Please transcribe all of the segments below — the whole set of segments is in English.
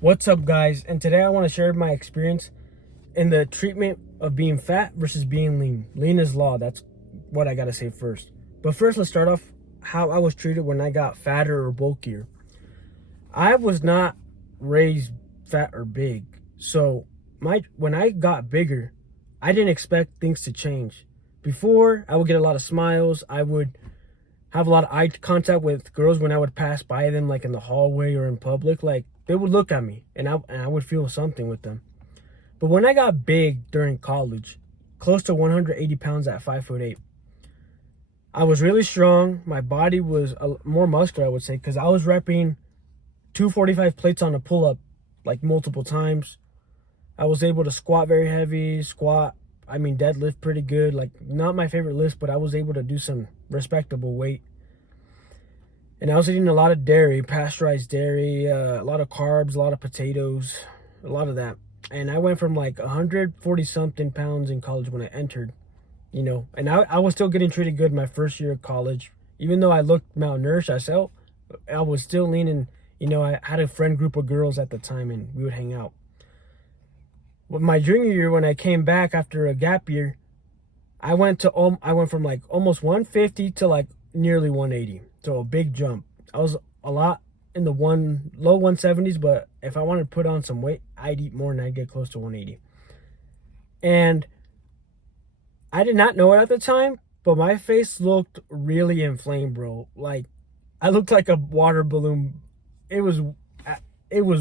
What's up, guys? And today I want to share my experience in the treatment of being fat versus being lean. Lean is law. That's what I got to say first. But first, let's start off how I was treated when I got fatter or bulkier. I was not raised fat or big. So when I got bigger, I didn't expect things to change. Before, I would get a lot of smiles. I would have a lot of eye contact with girls when I would pass by them, like in the hallway or in public. Like, they would look at me, and I would feel something with them. But when I got big during college, close to 180 pounds at 5'8", I was really strong. My body was more muscular, I would say, because I was repping 245 plates on a pull-up like multiple times. I was able to squat very heavy, deadlift pretty good. Like, not my favorite lift, but I was able to do some respectable weight. And I was eating a lot of dairy, pasteurized dairy, a lot of carbs, a lot of potatoes, a lot of that. And I went from like 140 something pounds in college when I entered, and I was still getting treated good my first year of college. Even though I looked malnourished, I was still lean, and, I had a friend group of girls at the time and we would hang out. But my junior year, when I came back after a gap year, I went from like almost 150 to like nearly 180. So a big jump. I was a lot in the low 170s, but if I wanted to put on some weight, I'd eat more and I'd get close to 180. And I did not know it at the time, but my face looked really inflamed, bro. Like, I looked like a water balloon. It was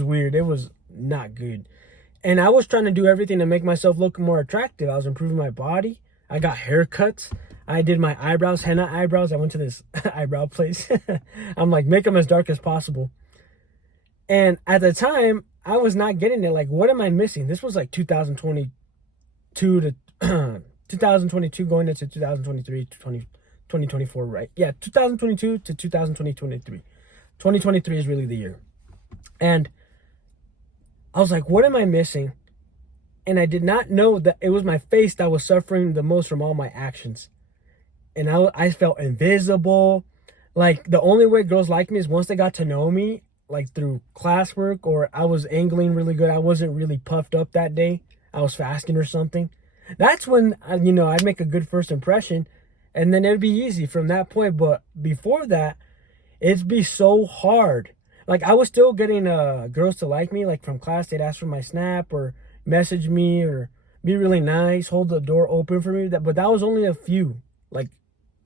weird. It was not good. And I was trying to do everything to make myself look more attractive. I was improving my body. I got haircuts. I did my eyebrows, henna eyebrows. I went to this eyebrow place. I'm like, make them as dark as possible. And at the time, I was not getting it. Like, what am I missing? This was like 2022 to 2022 going into 2023 to 2024, right? Yeah, 2022 to 2023. 2023 is really the year. And I was like, what am I missing? And I did not know that it was my face that was suffering the most from all my actions. And I felt invisible. Like, the only way girls like me is once they got to know me, like through classwork, or I was angling really good. I wasn't really puffed up that day. I was fasting or something. That's when, I'd make a good first impression, and then it'd be easy from that point. But before that, it'd be so hard. Like, I was still getting girls to like me. Like, from class, they'd ask for my snap or message me or be really nice, hold the door open for me. But that was only a few, like,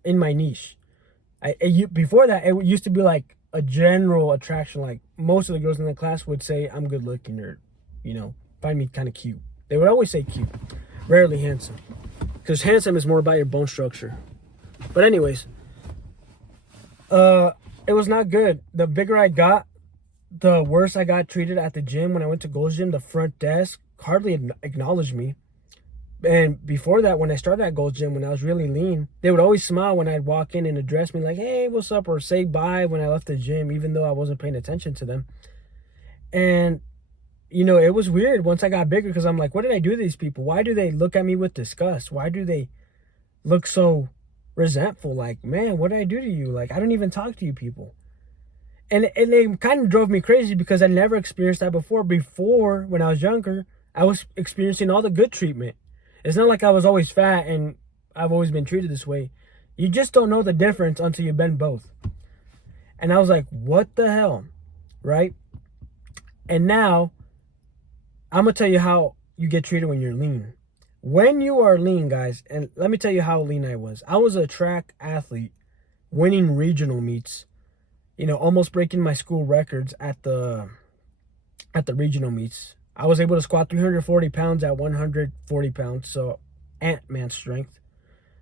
in my niche. Before that, it used to be like a general attraction. Like, most of the girls in the class would say I'm good looking, or, find me kind of cute. They would always say cute, rarely handsome, because handsome is more about your bone structure. But anyways, it was not good. The bigger I got, the worse I got treated at the gym. When I went to Gold's Gym, the front desk hardly acknowledged me. And before that, when I started at Gold's Gym, when I was really lean, they would always smile when I'd walk in and address me like, hey, what's up? Or say bye when I left the gym, even though I wasn't paying attention to them. And, it was weird once I got bigger, because I'm like, what did I do to these people? Why do they look at me with disgust? Why do they look so resentful? Like, man, what did I do to you? Like, I don't even talk to you people. And it kind of drove me crazy, because I never experienced that before. Before, when I was younger, I was experiencing all the good treatment. It's not like I was always fat and I've always been treated this way. You just don't know the difference until you've been both. And I was like, what the hell, right? And now, I'm going to tell you how you get treated when you're lean. When you are lean, guys, and let me tell you how lean I was. I was a track athlete, winning regional meets, almost breaking my school records at the regional meets. I was able to squat 340 pounds at 140 pounds, so ant-man strength.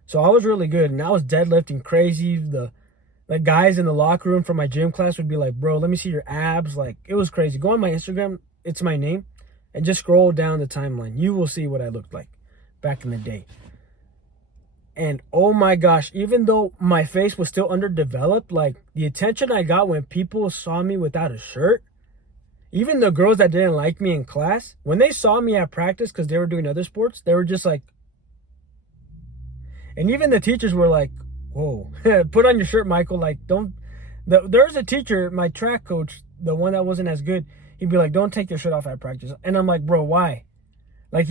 So I was really good, and I was deadlifting crazy. The guys in the locker room from my gym class would be like, bro, let me see your abs. Like, it was crazy. Go on my Instagram, it's my name, and just scroll down the timeline. You will see what I looked like back in the day. And oh my gosh, even though my face was still underdeveloped, like, the attention I got when people saw me without a shirt, even the girls that didn't like me in class, when they saw me at practice because they were doing other sports, they were just like, and even the teachers were like, whoa, put on your shirt, Michael. Like, don't, there's a teacher, my track coach, the one that wasn't as good, He'd be like, don't take your shirt off at practice. And I'm like, bro, why? Like,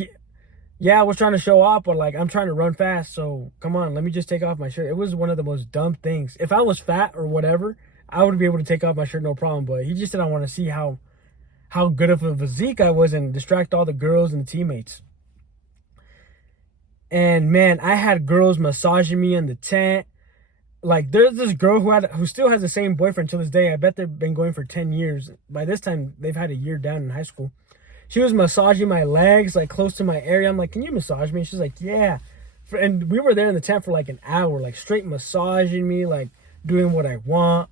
yeah, I was trying to show off, but like, I'm trying to run fast. So come on, let me just take off my shirt. It was one of the most dumb things. If I was fat or whatever, I would be able to take off my shirt, no problem. But he just said, I want to see how good of a physique I was and distract all the girls and the teammates. And man, I had girls massaging me in the tent. Like, there's this girl who still has the same boyfriend to this day. I bet they've been going for 10 years. By this time, they've had a year down in high school. She was massaging my legs, like, close to my area. I'm like, can you massage me? She's like, yeah. And we were there in the tent for, like, an hour, like, straight massaging me, like, doing what I want.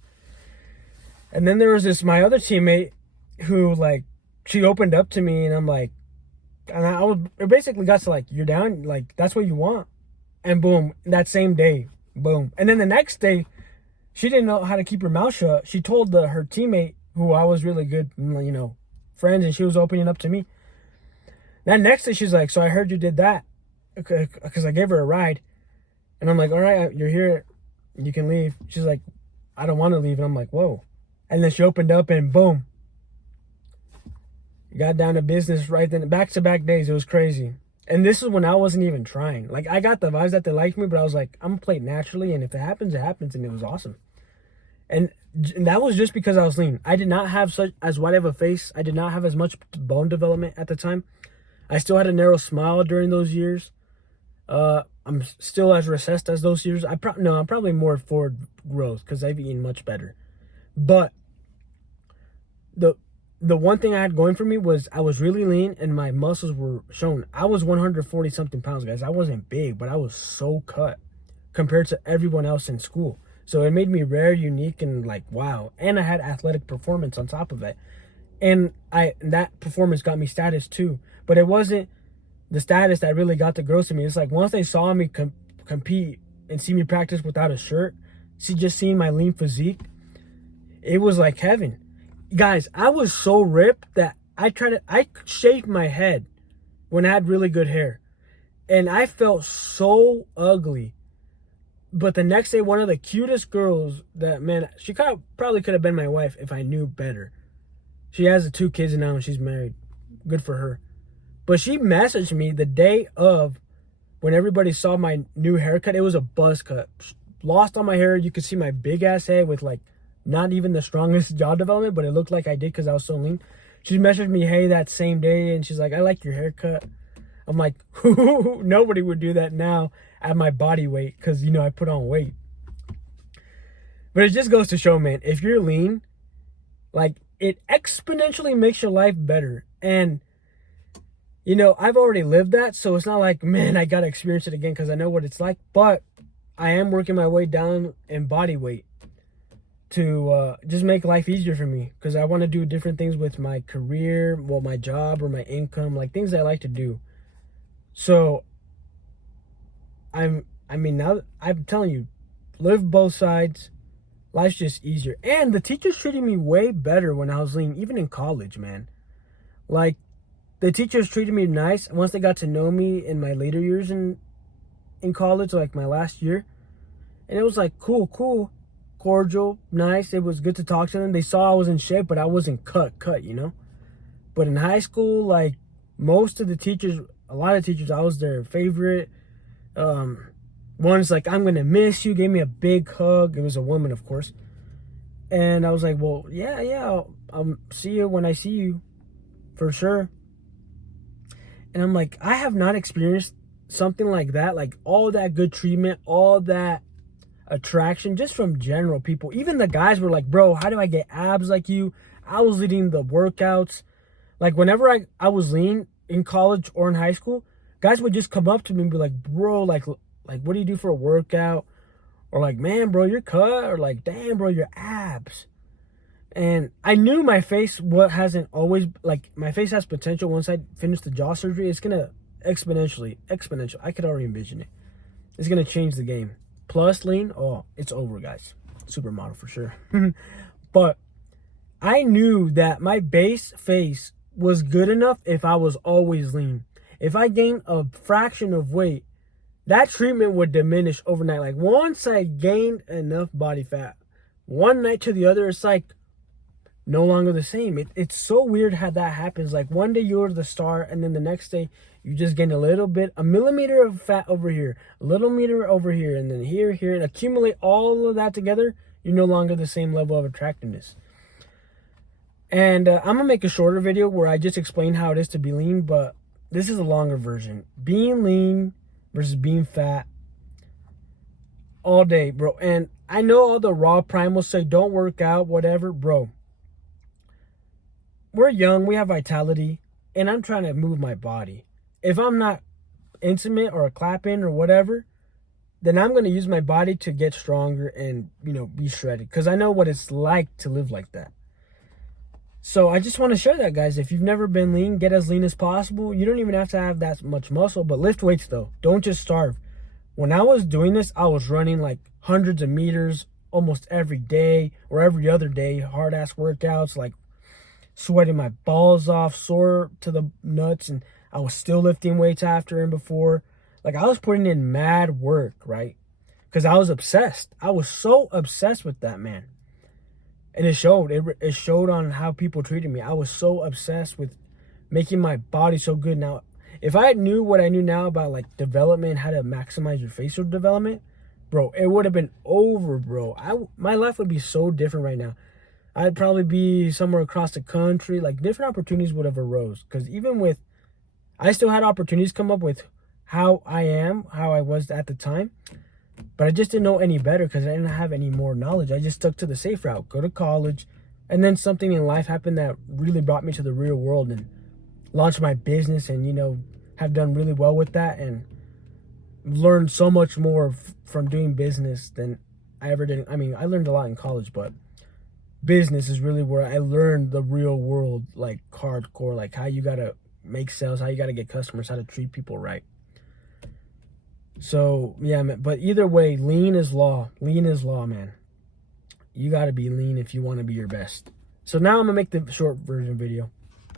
And then there was my other teammate who, like, she opened up to me, and I'm like, and it basically got to, like, you're down, like, that's what you want. And boom, that same day, boom. And then the next day, she didn't know how to keep her mouth shut. She told her teammate, who I was really good, friends, and she was opening up to me. That next day, she's like, so I heard you did that. Because I gave her a ride. And I'm like, all right, you're here. You can leave. She's like, I don't want to leave. And I'm like, whoa. And then she opened up and boom. Got down to business right then. Back-to-back days. It was crazy. And this is when I wasn't even trying. Like, I got the vibes that they liked me, but I was like, I'm going to play it naturally. And if it happens, it happens. And it was awesome. And that was just because I was lean. I did not have such as wide of a face. I did not have as much bone development at the time. I still had a narrow smile during those years. I'm still as recessed as those years. I'm probably more forward growth because I've eaten much better. But the one thing I had going for me was I was really lean and my muscles were shown. I was 140 something pounds, guys. I wasn't big, but I was so cut compared to everyone else in school. So it made me rare, unique, and like, wow. And I had athletic performance on top of it. And that performance got me status too. But it wasn't the status that really got the girls to me. It's like once they saw me compete and see me practice without a shirt, just seeing my lean physique, it was like heaven. Guys, I was so ripped that I shaved my head when I had really good hair. And I felt so ugly. But the next day, one of the cutest girls she probably could have been my wife if I knew better. She has 2 kids now and she's married. Good for her. But she messaged me the day of when everybody saw my new haircut. It was a buzz cut. Lost all my hair. You could see my big ass head with like not even the strongest jaw development, but it looked like I did because I was so lean. She messaged me, hey, that same day. And she's like, I like your haircut. I'm like, nobody would do that now at my body weight because, I put on weight. But it just goes to show, man, if you're lean, like, it exponentially makes your life better. And, I've already lived that, so it's not like, man, I got to experience it again because I know what it's like. But I am working my way down in body weight to just make life easier for me because I want to do different things with my career, my job or my income, like things I like to do. So, now I'm telling you, live both sides. Life's just easier. And the teachers treated me way better when I was lean, even in college, man. Like, the teachers treated me nice once they got to know me in my later years in college, like my last year. And it was like, cool, cordial, nice. It was good to talk to them. They saw I was in shape, but I wasn't cut, But in high school, like, most of the teachers, a lot of teachers, I was their favorite. One's like, I'm gonna miss you, gave me a big hug. It was a woman, of course. And I was like, well, yeah, I'll see you when I see you, for sure. And I'm like, I have not experienced something like that, like all that good treatment, all that attraction, just from general people. Even the guys were like, bro, how do I get abs like you? I was leading the workouts. Like, whenever I was lean in college or in high school, guys would just come up to me and be like, bro, like what do you do for a workout? Or like, man, bro, you're cut. Or like, damn, bro, your abs. And I knew my face hasn't always, like, my face has potential. Once I finish the jaw surgery, it's going to exponential. I could already envision it. It's going to change the game. Plus lean, it's over, guys. Supermodel for sure. But I knew that my base face was good enough if I was always lean. If I gained a fraction of weight, that treatment would diminish overnight. Like, once I gained enough body fat, one night to the other, it's like no longer the same. It's so weird how that happens. Like one day you're the star, and then the next day you just gain a millimeter of fat over here, a little meter over here, and then here, and accumulate all of that together. You're no longer the same level of attractiveness. And I'm gonna make a shorter video where I just explain how it is to be lean, but this is a longer version. Being lean versus being fat all day, bro. And I know all the raw primals say don't work out, whatever, bro. We're young, we have vitality, and I'm trying to move my body. If I'm not intimate or clapping or whatever, then I'm going to use my body to get stronger and, be shredded. Because I know what it's like to live like that. So I just want to share that, guys. If you've never been lean, get as lean as possible. You don't even have to have that much muscle, but lift weights, though. Don't just starve. When I was doing this, I was running like hundreds of meters almost every day or every other day. Hard-ass workouts, like sweating my balls off, sore to the nuts, and I was still lifting weights after and before. Like, I was putting in mad work, right? Because I was obsessed. I was so obsessed with that, man. And it showed. It showed on how people treated me. I was so obsessed with making my body so good. Now, if I knew what I knew now about, like, development, how to maximize your facial development, bro, it would have been over, bro. My life would be so different right now. I'd probably be somewhere across the country. Like, different opportunities would have arose. Because I still had opportunities come up with how I was at the time. But I just didn't know any better because I didn't have any more knowledge. I just stuck to the safe route, go to college. And then something in life happened that really brought me to the real world and launched my business and, have done really well with that and learned so much more from doing business than I ever did. I mean, I learned a lot in college, but business is really where I learned the real world, like hardcore, like how you gotta make sales, how you gotta get customers, how to treat people right. So yeah, man, but either way, lean is law, man. You gotta be lean if you want to be your best. So now I'm gonna make the short version video.